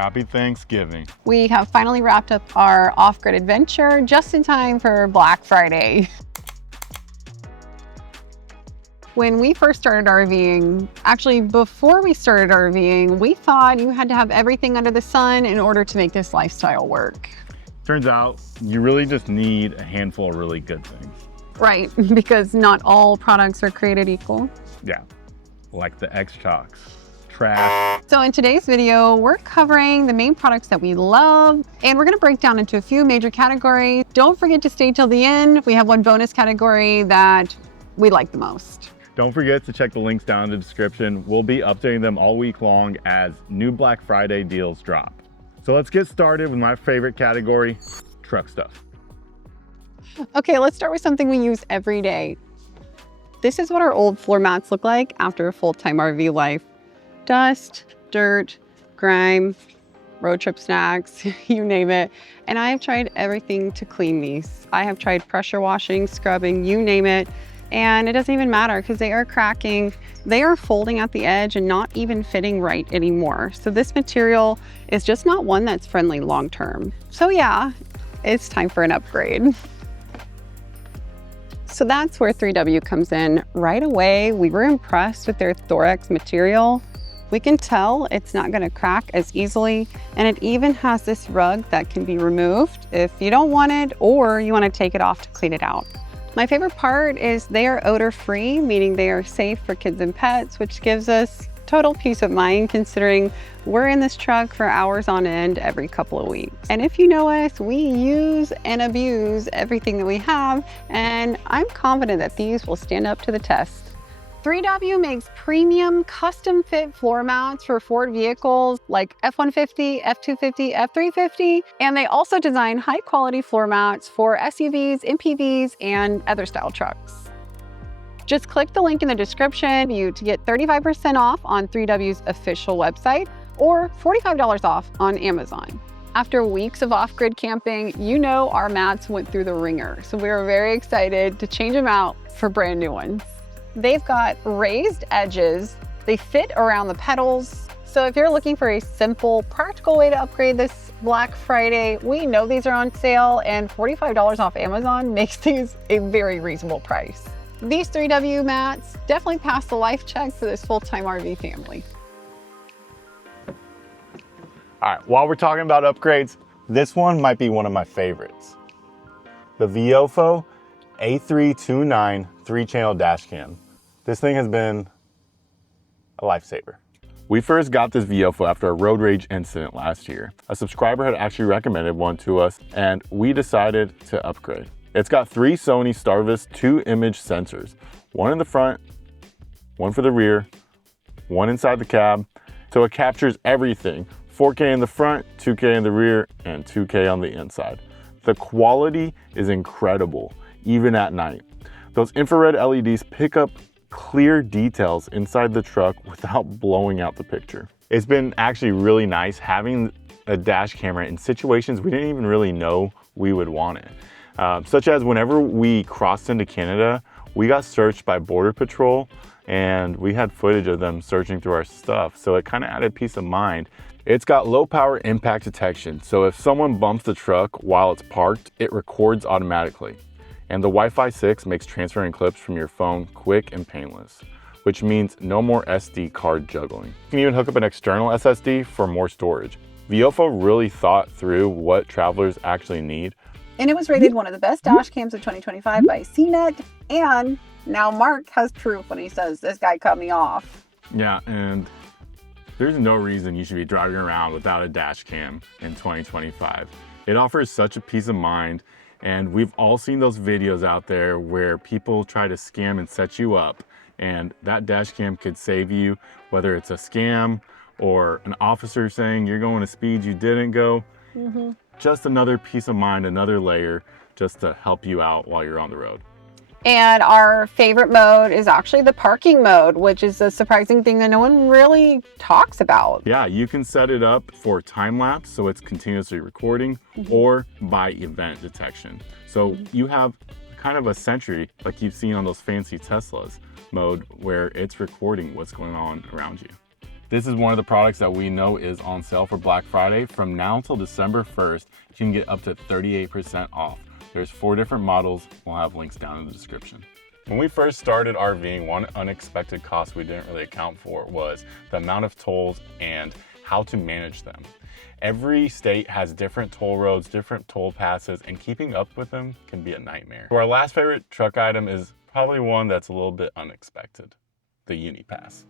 Happy Thanksgiving. We have finally wrapped up our off-grid adventure just in time for Black Friday. When we first started RVing, actually before we started RVing, we thought you had to have everything under the sun in order to make this lifestyle work. Turns out you really just need a handful of really good things. Right, because not all products are created equal. Yeah, like the X-Shocks, trash. So in today's video, we're covering the main products that we love, and we're gonna break down into a few major categories. Don't forget to stay till the end. We have one bonus category that we like the most. Don't forget to check the links down in the description. We'll be updating them all week long as new Black Friday deals drop. So let's get started with my favorite category, truck stuff. Okay, let's start with something we use every day. This is what our old floor mats look like after a full-time RV life. Dust, dirt, grime, road trip snacks, you name it. And I have tried everything to clean these. I have tried pressure washing, scrubbing, you name it. And it doesn't even matter because they are cracking. They are folding at the edge and not even fitting right anymore. So this material is just not one that's friendly long-term. So yeah, it's time for an upgrade. So that's where 3W comes in. Right away, we were impressed with their Thorax material. We can tell it's not gonna crack as easily, and it even has this rug that can be removed if you don't want it or you wanna take it off to clean it out. My favorite part is they are odor-free, meaning they are safe for kids and pets, which gives us total peace of mind considering we're in this truck for hours on end every couple of weeks. And if you know us, we use and abuse everything that we have, and I'm confident that these will stand up to the test. 3W makes premium custom fit floor mounts for Ford vehicles like F-150, F-250, F-350, and they also design high quality floor mounts for SUVs, MPVs, and other style trucks. Just click the link in the description to get 35% off on 3W's official website or $45 off on Amazon. After weeks of off-grid camping, you know our mats went through the ringer, so we were very excited to change them out for brand new ones. They've got raised edges, they fit around the pedals. So if you're looking for a simple, practical way to upgrade this Black Friday, we know these are on sale, and $45 off Amazon makes these a very reasonable price. These 3W mats definitely pass the life check for this full-time RV family. All right, while we're talking about upgrades, this one might be one of my favorites. The Viofo A329 3-channel dash cam. This thing has been a lifesaver. We first got this Viofo after a road rage incident last year. A subscriber had actually recommended one to us and we decided to upgrade. It's got 3 Sony Starvis 2-image sensors, one in the front, one for the rear, one inside the cab. So it captures everything, 4K in the front, 2K in the rear, and 2K on the inside. The quality is incredible, even at night. Those infrared LEDs pick up clear details inside the truck without blowing out the picture. It's been actually really nice having a dash camera in situations we didn't even really know we would want it. Such as whenever we crossed into Canada, we got searched by Border Patrol and we had footage of them searching through our stuff. So it kind of added peace of mind. It's got low power impact detection. So if someone bumps the truck while it's parked, it records automatically. And the Wi-Fi 6 makes transferring clips from your phone quick and painless, which means no more SD card juggling. You can even hook up an external SSD for more storage. Viofo really thought through what travelers actually need. And it was rated one of the best dash cams of 2025 by CNET, and now Mark has proof when he says, this guy cut me off. Yeah, and there's no reason you should be driving around without a dash cam in 2025. It offers such a peace of mind. And we've all seen those videos out there where people try to scam and set you up, and that dash cam could save you, whether it's a scam or an officer saying you're going to speed you didn't go. Just another peace of mind, another layer just to help you out while you're on the road. And our favorite mode is actually the parking mode, which is a surprising thing that no one really talks about. Yeah, you can set it up for time lapse, so it's continuously recording, or by event detection. So you have kind of a sentry, like you've seen on those fancy Teslas, mode where it's recording what's going on around you. This is one of the products that we know is on sale for Black Friday. From now until December 1st, you can get up to 38% off. There's 4 different models. We'll have links down in the description. When we first started RVing, one unexpected cost we didn't really account for was the amount of tolls and how to manage them. Every state has different toll roads, different toll passes, and keeping up with them can be a nightmare. So our last favorite truck item is probably one that's a little bit unexpected, the UniPass.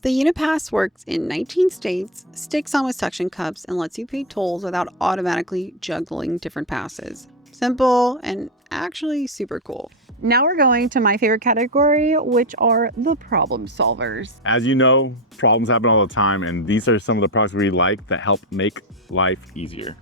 The UniPass works in 19 states, sticks on with suction cups, and lets you pay tolls without automatically juggling different passes. Simple and actually super cool. Now we're going to my favorite category, which are the problem solvers. As you know, problems happen all the time, and these are some of the products we like that help make life easier.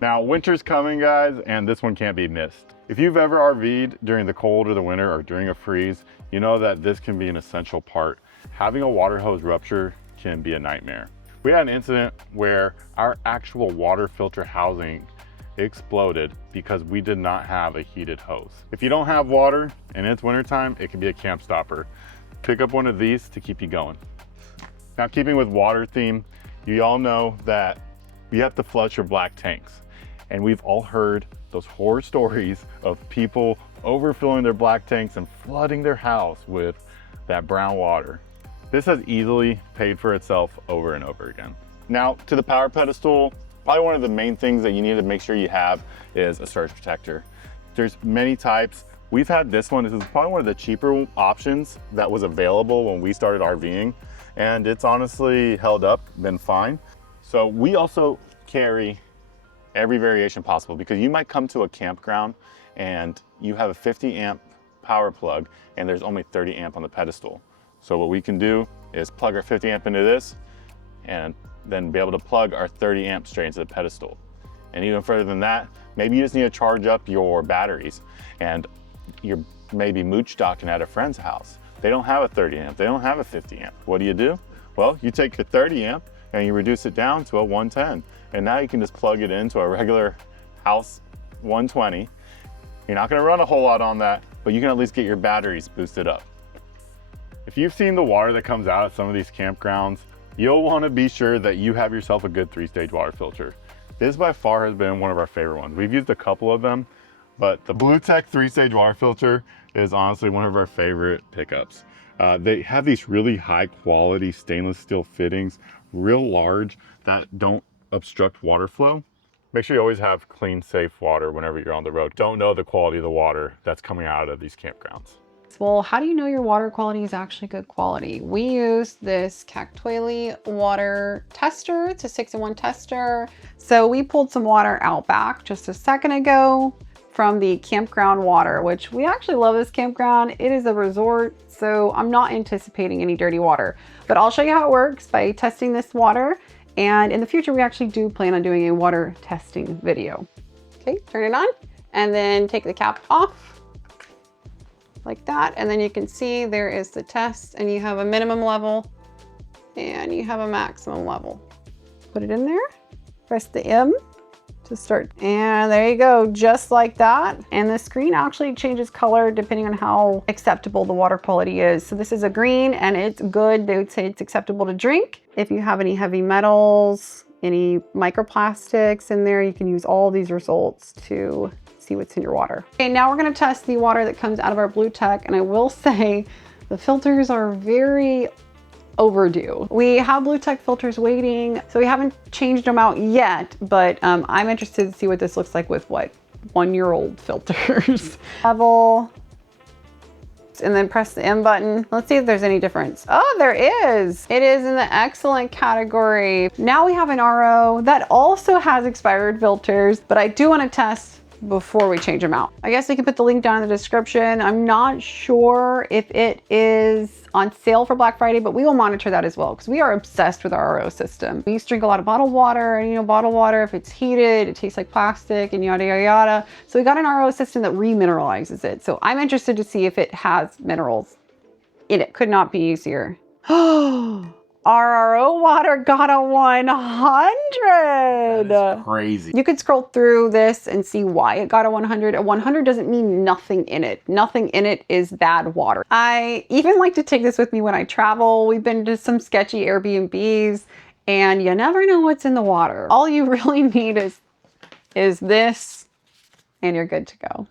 Now, winter's coming, guys, and this one can't be missed. If you've ever RV'd during the cold or the winter or during a freeze, you know that this can be an essential part. Having a water hose rupture can be a nightmare. We had an incident where our actual water filter housing exploded because we did not have a heated hose. If you don't have water and it's wintertime, it can be a camp stopper. Pick up one of these to keep you going. Now, keeping with water theme, you all know that you have to flush your black tanks. And we've all heard those horror stories of people overfilling their black tanks and flooding their house with that brown water. This has easily paid for itself over and over again. Now, to the power pedestal, probably one of the main things that you need to make sure you have is a surge protector. There's many types. We've had this one. This is probably one of the cheaper options that was available when we started RVing, and it's honestly held up, been fine. So we also carry every variation possible, because you might come to a campground and you have a 50 amp power plug and there's only 30 amp on the pedestal. So what we can do is plug our 50 amp into this and then be able to plug our 30 amp straight into the pedestal. And even further than that, maybe you just need to charge up your batteries and you're maybe mooch docking at a friend's house. They don't have a 30 amp, they don't have a 50 amp. What do? Well, you take your 30 amp and you reduce it down to a 110. And now you can just plug it into a regular house 120. You're not gonna run a whole lot on that, but you can at least get your batteries boosted up. If you've seen the water that comes out at some of these campgrounds, you'll wanna be sure that you have yourself a good 3-stage water filter. This by far has been one of our favorite ones. We've used a couple of them, but the BluTech 3-stage water filter is honestly one of our favorite pickups. They have these really high quality stainless steel fittings, real large, that don't obstruct water flow. Make sure you always have clean, safe water whenever you're on the road. Don't know the quality of the water that's coming out of these campgrounds. Well, how do you know your water quality is actually good quality? We use this Cactually water tester. It's a 6-in-1 tester. So we pulled some water out back just a second ago from the campground water, which we actually love this campground. It is a resort, so I'm not anticipating any dirty water. But I'll show you how it works by testing this water. And in the future, we actually do plan on doing a water testing video. Okay, turn it on and then take the cap off like that. And then you can see there is the test, and you have a minimum level and you have a maximum level. Put it in there, press the M to start. And there you go, just like that. And the screen actually changes color depending on how acceptable the water quality is. So this is a green and it's good. They would say it's acceptable to drink. If you have any heavy metals, any microplastics in there, you can use all these results to see what's in your water. Okay, now we're gonna test the water that comes out of our BluTech. And I will say the filters are very overdue. We have BluTech filters waiting, so we haven't changed them out yet, but I'm interested to see what this looks like with 1-year-old filters. Level, and then press the M button. Let's see if there's any difference. Oh, there is. It is in the excellent category. Now we have an RO that also has expired filters, but I do want to test before we change them out. I guess we can put the link down in the description. I'm not sure if it is on sale for Black Friday, but we will monitor that as well because we are obsessed with our RO system. We used to drink a lot of bottled water, and you know, bottled water, if it's heated, it tastes like plastic and yada, yada, yada. So we got an RO system that remineralizes it. So I'm interested to see if it has minerals in it. Could not be easier. Our RO water water got a 100. That is crazy. You could scroll through this and see why it got a 100. A 100 doesn't mean nothing in it. Nothing in it is bad water. I even like to take this with me when I travel. We've been to some sketchy Airbnbs and you never know what's in the water. All you really need is this and you're good to go.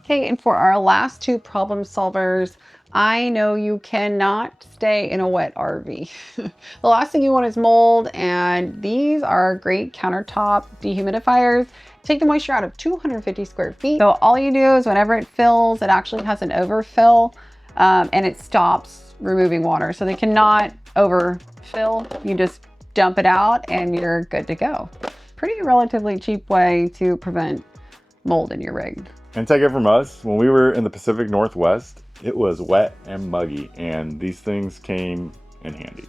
Okay, and for our last two problem solvers, I know you cannot stay in a wet RV. The last thing you want is mold, and these are great countertop dehumidifiers. Take the moisture out of 250 square feet. So all you do is whenever it fills, it actually has an overfill, and it stops removing water. So they cannot overfill. You just dump it out and you're good to go. Pretty relatively cheap way to prevent mold in your rig. And take it from us, when we were in the Pacific Northwest, it was wet and muggy, and these things came in handy.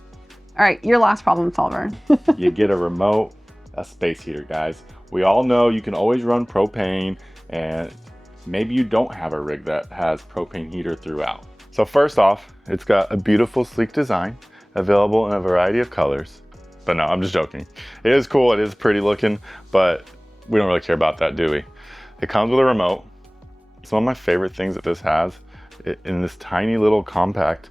All right, your last problem solver. You get a remote, a space heater, guys. We all know you can always run propane, and maybe you don't have a rig that has propane heater throughout. So first off, it's got a beautiful, sleek design, available in a variety of colors. But no, I'm just joking. It is cool, it is pretty looking, but we don't really care about that, do we? It comes with a remote. Some of my favorite things that this has, in this tiny little compact,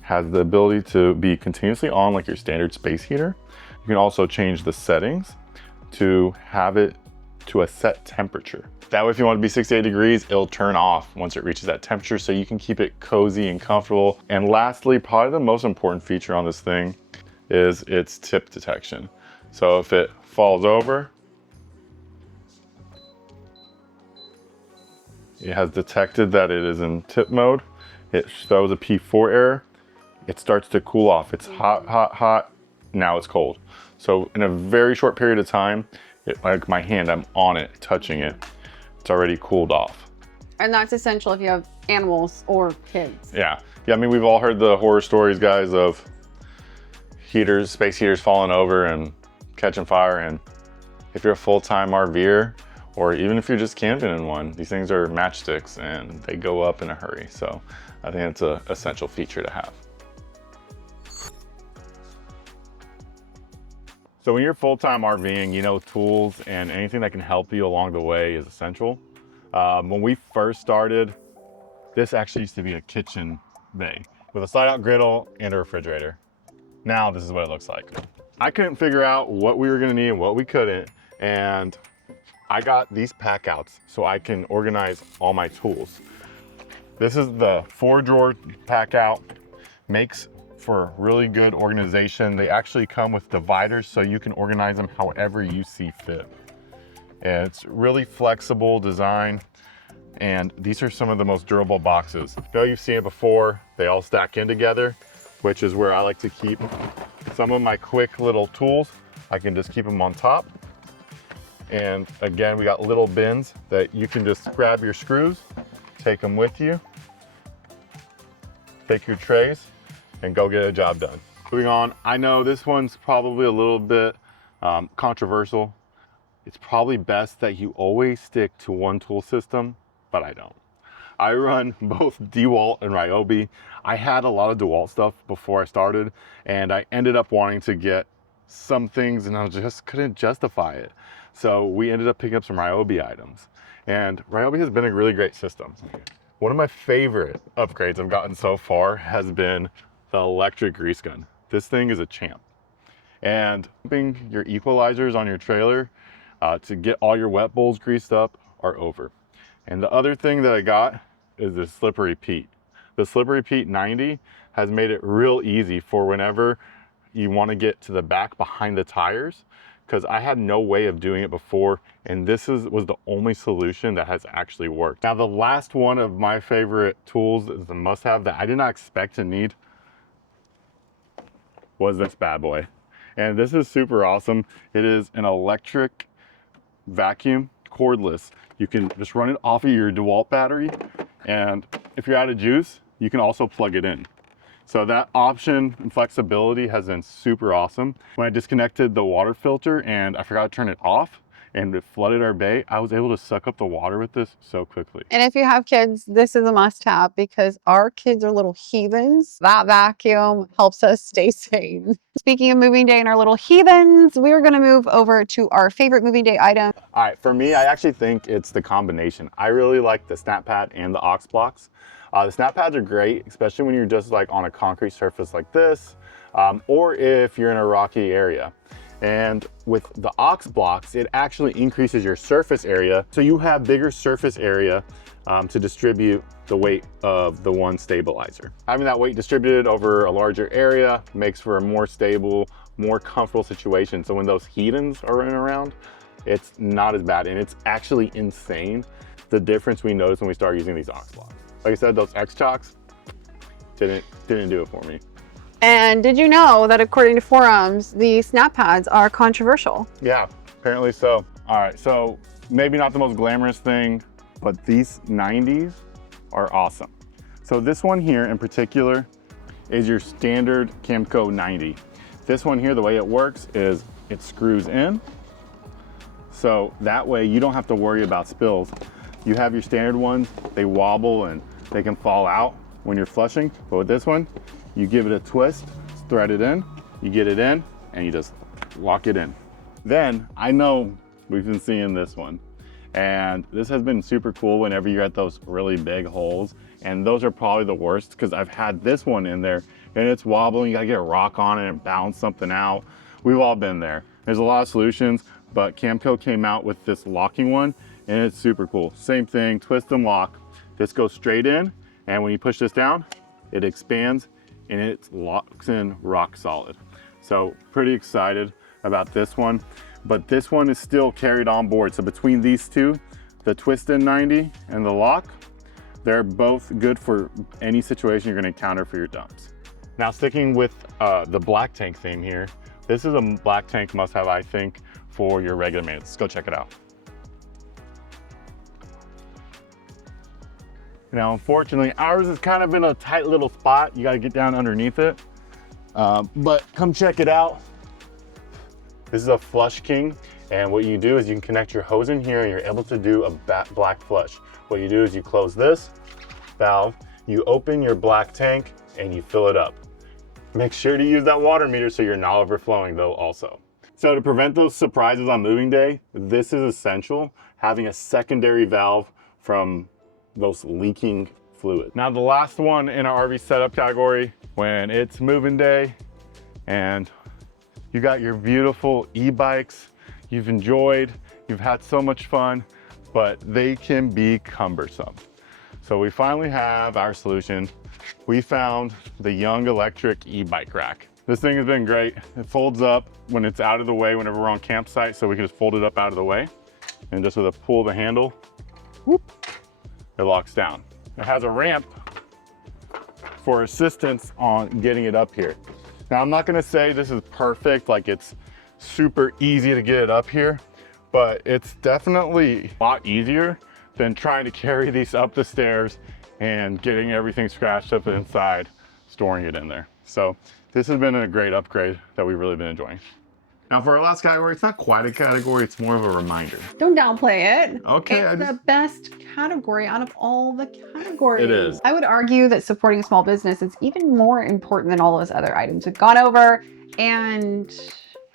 has the ability to be continuously on like your standard space heater. You can also change the settings to have it to a set temperature. That way, if you want it to be 68 degrees, it'll turn off once it reaches that temperature, so you can keep it cozy and comfortable. And lastly, probably the most important feature on this thing is its tip detection. So if it falls over, it has detected that it is in tip mode. It shows a P4 error. It starts to cool off. It's hot, hot, hot. Now it's cold. So in a very short period of time, like my hand, I'm on it, touching it. It's already cooled off. And that's essential if you have animals or kids. Yeah. I mean, we've all heard the horror stories, guys, of heaters, space heaters falling over and catching fire. And if you're a full-time RVer, or even if you're just camping in one, these things are matchsticks and they go up in a hurry. So I think it's an essential feature to have. So when you're full-time RVing, you know, tools and anything that can help you along the way is essential. When we first started, this actually used to be a kitchen bay with a slide-out griddle and a refrigerator. Now this is what it looks like. I couldn't figure out what we were gonna need and what we couldn't, and I got these pack outs so I can organize all my tools. This is the 4-drawer pack out. Makes for really good organization. They actually come with dividers so you can organize them however you see fit. And it's really flexible design. And these are some of the most durable boxes. I know you've seen it before. They all stack in together, which is where I like to keep some of my quick little tools. I can just keep them on top. And again, we got little bins that you can just grab your screws, take them with you, take your trays, and go get a job done. Moving on, I know this one's probably a little bit controversial. It's probably best that you always stick to one tool system, but I don't. I run both DeWalt and Ryobi. I had a lot of DeWalt stuff before I started, and I ended up wanting to get some things and I just couldn't justify it. So we ended up picking up some Ryobi items, and Ryobi has been a really great system. One of my favorite upgrades I've gotten so far has been the electric grease gun. This thing is a champ. And pumping your equalizers on your trailer to get all your wet bowls greased up are over. And the other thing that I got is the Slippery Pete. The Slippery Pete 90 has made it real easy for whenever you want to get to the back behind the tires, because I had no way of doing it before, and this was the only solution that has actually worked. Now, the last one of my favorite tools is the must-have that I did not expect to need was this bad boy. And this is super awesome. It is an electric vacuum, cordless. You can just run it off of your DeWalt battery, and if you're out of juice, you can also plug it in. So that option and flexibility has been super awesome. When I disconnected the water filter and I forgot to turn it off, and it flooded our bay, I was able to suck up the water with this so quickly. And if you have kids, this is a must-have because our kids are little heathens. That vacuum helps us stay sane. Speaking of moving day and our little heathens, we're going to move over to our favorite moving day item. All right, for me, I actually think it's the combination. I really like the snap pad and the aux blocks. The snap pads are great, especially when you're just like on a concrete surface like this, or if you're in a rocky area. And with the aux blocks, it actually increases your surface area. So you have bigger surface area to distribute the weight of the one stabilizer. Having that weight distributed over a larger area makes for a more stable, more comfortable situation. So when those heathens are running around, it's not as bad. And it's actually insane the difference we noticed when we started using these aux blocks. Like I said, those X-Chocks didn't do it for me. And did you know that according to forums, the snap pads are controversial? Yeah, apparently so. All right, so maybe not the most glamorous thing, but these 90s are awesome. So this one here in particular is your standard Camco 90. This one here, the way it works is it screws in. So that way you don't have to worry about spills. You have your standard ones, they wobble and they can fall out when you're flushing. But with this one, you give it a twist, thread it in, you get it in, and you just lock it in. Then, I know we've been seeing this one, and this has been super cool whenever you're at those really big holes, and those are probably the worst because I've had this one in there, and it's wobbling, you gotta get a rock on it and bounce something out. We've all been there. There's a lot of solutions, but Camco came out with this locking one, and it's super cool. Same thing, twist and lock. This goes straight in, and when you push this down, it expands, and it locks in rock solid. So pretty excited about this one, but this one is still carried on board. So between these two, the twist in 90 and the lock, they're both good for any situation you're gonna encounter for your dumps. Now sticking with the black tank theme here, this is a black tank must have, I think, for your regular maintenance. Let's go check it out. Now, unfortunately, ours is kind of in a tight little spot. You gotta get down underneath it. But come check it out. This is a Flush King. And what you do is you can connect your hose in here and you're able to do a black flush. What you do is you close this valve, you open your black tank and you fill it up. Make sure to use that water meter so you're not overflowing though also. So to prevent those surprises on moving day, this is essential, having a secondary valve from those leaking fluid. Now the last one in our RV setup category, when it's moving day and you got your beautiful e-bikes you've enjoyed, you've had so much fun, but they can be cumbersome. So we finally have our solution. We found the Young Electric e-bike rack. This thing has been great. It folds up when it's out of the way whenever we're on campsite, so we can just fold it up out of the way. And just with a pull of the handle, whoop, it locks down. It has a ramp for assistance on getting it up here. Now, I'm not gonna say this is perfect, like it's super easy to get it up here, but it's definitely a lot easier than trying to carry these up the stairs and getting everything scratched up inside, storing it in there. So this has been a great upgrade that we've really been enjoying. Now for our last category, it's not quite a category, it's more of a reminder. Don't downplay it. Okay. It's the best category out of all the categories. It is. I would argue that supporting a small business is even more important than all those other items we've gone over. And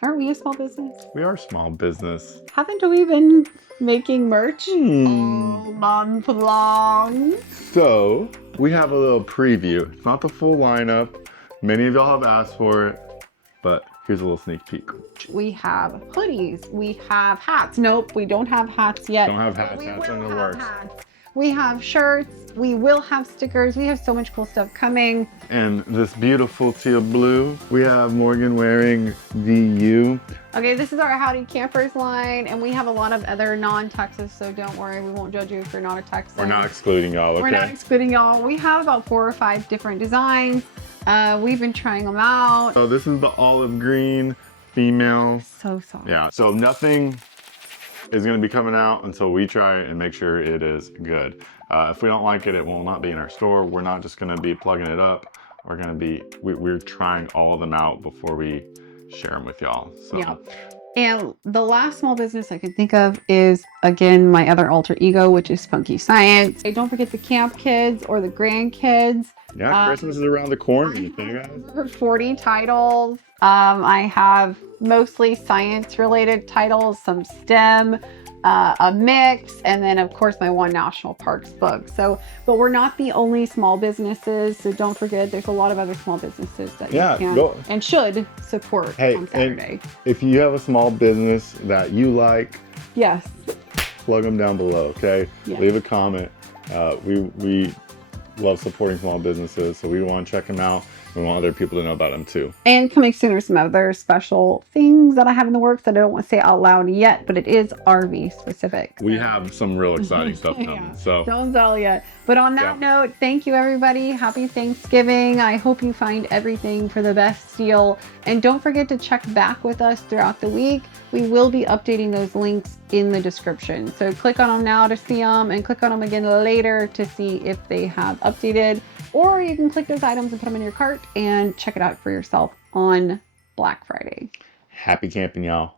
aren't we a small business? We are a small business. Haven't we been making merch all month long? So we have a little preview. It's not the full lineup. Many of y'all have asked for it, but here's a little sneak peek. We have hoodies. We have hats. Nope, we don't have hats yet. Don't have hats. We Hats will in the have works. hats. We have shirts. We will have stickers. We have so much cool stuff coming. And this beautiful teal blue, we have Morgan wearing VU. Okay, this is our Howdy Campers line, and we have a lot of other non-Texas, so don't worry, we won't judge you if you're not a Texan. We're not excluding y'all, okay? We're not excluding y'all. We have about 4 or 5 different designs. We've been trying them out. So this is the olive green female. So soft. Yeah, so nothing is gonna be coming out until we try it and make sure it is good. If we don't like it, it will not be in our store. We're not just gonna be plugging it up. We're trying all of them out before we share them with y'all. So Yeah. And the last small business I can think of is, again, my other alter ego, which is Funky Science. Hey, don't forget the camp kids or the grandkids. Yeah, Christmas is around the corner. You think, guys? Over 40 titles. I have mostly science-related titles, some STEM, a mix, and then of course my one national parks book. So, but we're not the only small businesses. So don't forget, there's a lot of other small businesses that you can and should support on Saturday. If you have a small business that you like, yes, plug them down below. Okay, yes. Leave a comment. We love supporting small businesses, so we want to check them out. We want other people to know about them too. And coming soon are some other special things that I have in the works that I don't want to say out loud yet, but it is RV specific. We have some real exciting stuff coming. So don't tell yet. But on that note, thank you everybody. Happy Thanksgiving. I hope you find everything for the best deal. And don't forget to check back with us throughout the week. We will be updating those links in the description. So click on them now to see them and click on them again later to see if they have updated. Or you can click those items and put them in your cart and check it out for yourself on Black Friday. Happy camping, y'all.